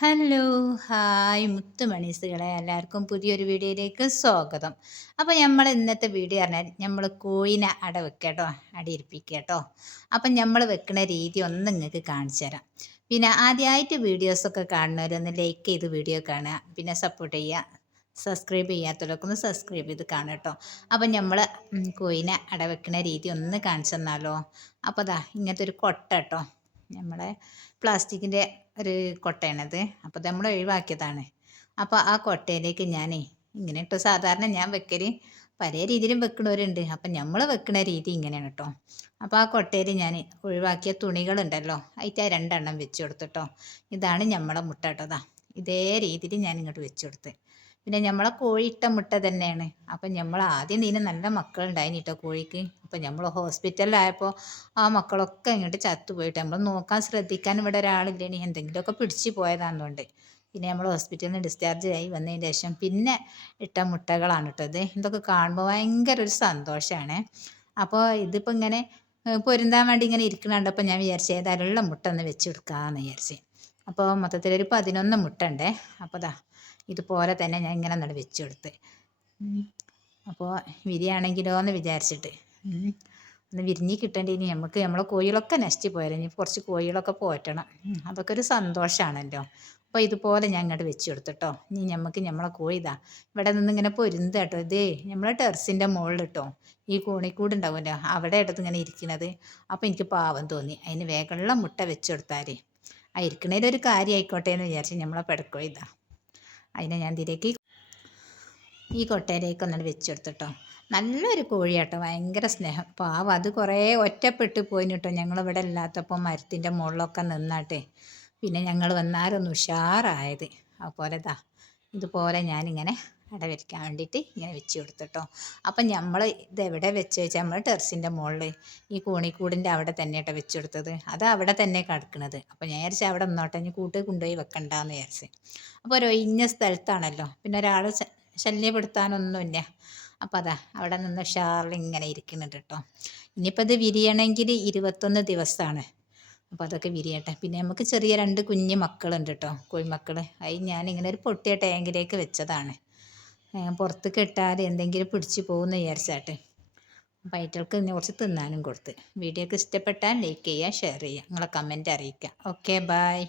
Hello hi മുത്തുമണീസുകളെ എല്ലാവർക്കും പുതിയൊരു വീഡിയോയിലേക്ക് സ്വാഗതം. അപ്പോൾ നമ്മൾ ഇന്നത്തെ വീഡിയോ പറഞ്ഞാൽ നമ്മൾ കോയിനെ അട വെക്കുക കേട്ടോ അടിയിരിപ്പിക്കുക കേട്ടോ അപ്പം നമ്മൾ വെക്കുന്ന രീതി ഒന്ന് നിങ്ങൾക്ക് കാണിച്ചു തരാം. പിന്നെ ആദ്യമായിട്ട് വീഡിയോസൊക്കെ കാണുന്നവരൊന്ന് ലൈക്ക് ചെയ്ത് വീഡിയോ കാണുക. പിന്നെ സപ്പോർട്ട് ചെയ്യുക. സബ്സ്ക്രൈബ് ചെയ്യാത്തവരൊക്കെ ഒന്ന് സബ്സ്ക്രൈബ് ചെയ്ത് കാണുക കേട്ടോ. അപ്പം നമ്മൾ കോയിനെ അട വെക്കുന്ന രീതി ഒന്ന് കാണിച്ചു തന്നാലോ. അപ്പോൾ അതാ ഇങ്ങനത്തെ ഒരു കൊട്ട കേട്ടോ. നമ്മളെ പ്ലാസ്റ്റിക്കിന്റെ ഒരു കൊട്ടയാണത്. അപ്പോൾ നമ്മൾ ഒഴിവാക്കിയതാണ്. അപ്പോൾ ആ കൊട്ടയിലേക്ക് ഞാൻ ഇങ്ങനെ ഇട്ടോ സാധാരണ ഞാൻ വെക്കൽ പല രീതിയിലും വെക്കണവരുണ്ട്. അപ്പം നമ്മൾ വെക്കുന്ന രീതി ഇങ്ങനെയാണ് കേട്ടോ അപ്പോൾ ആ കൊട്ടയിൽ ഞാൻ ഒഴിവാക്കിയ തുണികളുണ്ടല്ലോ അതിന്റെ ആ രണ്ടെണ്ണം വെച്ച് കൊടുത്തിട്ടോ ഇതാണ് നമ്മളെ മുട്ട കേട്ടോ ഇതേ രീതിയിൽ ഞാൻ ഇങ്ങോട്ട് വെച്ച് കൊടുത്ത്. പിന്നെ നമ്മളെ കോഴി ഇട്ട മുട്ട തന്നെയാണ്. അപ്പം നമ്മൾ ആദ്യം ഇതിന് നല്ല മക്കളുണ്ടായിന് കേട്ടോ കോഴിക്ക്. അപ്പം നമ്മൾ ഹോസ്പിറ്റലിലായപ്പോൾ ആ മക്കളൊക്കെ ഇങ്ങോട്ട് ചത്തുപോയിട്ട് നമ്മൾ നോക്കാൻ ശ്രദ്ധിക്കാൻ ഇവിടെ എന്തെങ്കിലും എന്തെങ്കിലുമൊക്കെ പിടിച്ചു പോയതാണെന്നുണ്ട് പിന്നെ നമ്മൾ ഹോസ്പിറ്റലിൽ നിന്ന് ഡിസ്ചാർജ് ആയി വന്നതിന് ശേഷം പിന്നെ ഇട്ട മുട്ടകളാണ് കേട്ടോ ഇത്. ഇതൊക്കെ കാണുമ്പോൾ ഭയങ്കര ഒരു സന്തോഷമാണ് അപ്പോൾ ഇതിപ്പോൾ ഇങ്ങനെ പൊരുന്താൻ വേണ്ടി ഇങ്ങനെ ഇരിക്കണുണ്ടപ്പോൾ ഞാൻ വിചാരിച്ചു ഏതായാലും ഉള്ള മുട്ട ഒന്ന് വെച്ച് കൊടുക്കാമെന്ന് വിചാരിച്ചു. അപ്പോൾ മൊത്തത്തിലൊരു പതിനൊന്ന് മുട്ട ഉണ്ട്. അപ്പോൾ ദാ ഇതുപോലെ തന്നെ ഞാൻ ഇങ്ങനെ നട വെച്ച് കൊടുത്ത് അപ്പോൾ വിരിയാണെങ്കിലോ എന്ന് വിചാരിച്ചിട്ട്. ഒന്ന് വിരിഞ്ഞ് കിട്ടേണ്ടി ഇനി നമുക്ക് നമ്മളെ കോഴികളൊക്കെ നശിച്ച് പോയാലും? ഇനി കുറച്ച് കോഴികളൊക്കെ പോറ്റണം. അതൊക്കെ ഒരു സന്തോഷമാണല്ലോ അപ്പോൾ ഇതുപോലെ ഞാൻ ഇങ്ങോട്ട് വെച്ച് കൊടുത്തിട്ടോ ഇനി നമുക്ക് നമ്മളെ കോഴി ഇതാ ഇവിടെ നിന്ന് ഇങ്ങനെ പൊരുന്ത് കേട്ടോ ഇതേ. നമ്മളെ ടെറസിന്റെ മുകളിൽ ഇട്ടോ ഈ കോണിക്കൂട് ഉണ്ടാവുമല്ലോ അവിടെ ഇടത്ത് ഇങ്ങനെ ഇരിക്കുന്നത് അപ്പോൾ എനിക്ക് പാവം തോന്നി. അതിന് വേഗമുള്ള മുട്ട വെച്ച് കൊടുത്താൽ ആ ഇരിക്കണേലൊരു കാര്യം ആയിക്കോട്ടെ എന്ന് വിചാരിച്ച് നമ്മളെ പെടക്കോ ഇതാ. അതിനെ ഞാൻ തിരക്കി ഈ കൊട്ടയിലേക്ക് ഒന്നും വെച്ചെടുത്തിട്ടോ നല്ലൊരു കോഴിയാട്ടോ ഭയങ്കര സ്നേഹം. പാവം അത് കുറേ ഒറ്റപ്പെട്ട് പോയിട്ടോ ഞങ്ങളിവിടെ ഇല്ലാത്തപ്പോൾ മരത്തിന്റെ മുകളിലൊക്കെ നിന്നാട്ടെ. പിന്നെ ഞങ്ങൾ വന്നാലൊന്ന് ഉഷാറായത്. അതുപോലെ ദാ ഇതുപോലെ ഞാനിങ്ങനെ അടവരിക്കാൻ വേണ്ടിയിട്ട് ഇങ്ങനെ വെച്ച് കൊടുത്തിട്ടോ അപ്പം നമ്മൾ ഇതെവിടെ വെച്ച് വെച്ചാൽ നമ്മൾ ടെറസിന്റെ മുകളിൽ ഈ കോണിക്കൂടിന്റെ അവിടെ തന്നെ കേട്ടോ വെച്ച് കൊടുത്തത്. അത് അവിടെ തന്നെ കിടക്കുന്നത് അപ്പോൾ ഞാൻ വിചാരിച്ചു അവിടെ ഒന്നോട്ടെ ഇനി കൂട്ടി കൊണ്ടുപോയി വെക്കണ്ടെന്ന് വിചാരിച്ച്. അപ്പോൾ ഒരു ഒഴിഞ്ഞ സ്ഥലത്താണല്ലോ. പിന്നെ ഒരാൾ ശല്യപ്പെടുത്താനൊന്നുമില്ല. അപ്പോൾ അതാ അവിടെ നിന്ന് ഷാറിൽ ഇങ്ങനെ ഇരിക്കുന്നുണ്ട് കേട്ടോ ഇനിയിപ്പോൾ ഇത് വിരിയണമെങ്കിൽ ഇരുപത്തൊന്ന് ദിവസമാണ്. അപ്പോൾ അതൊക്കെ വിരിയട്ടെ. പിന്നെ നമുക്ക് ചെറിയ രണ്ട് കുഞ്ഞു മക്കളുണ്ട് കേട്ടോ കോഴിമക്കൾ അത് ഞാനിങ്ങനെ ഒരു പൊട്ടിയ ടാങ്കിലേക്ക് വെച്ചതാണ്. പുറത്ത് ഇട്ടാൽ എന്തെങ്കിലും പിടിച്ച് പോകുമെന്ന് വിചാരിച്ചാട്ടെ. അപ്പോൾ അയറ്റൾക്ക് കുറച്ച് തിന്നാനും കൊടുത്ത്. വീഡിയോക്ക് ഇഷ്ടപ്പെട്ടാൽ ലൈക്ക് ചെയ്യുക ഷെയർ ചെയ്യുക. നിങ്ങളെ കമന്റ് അറിയിക്കുക. Okay bye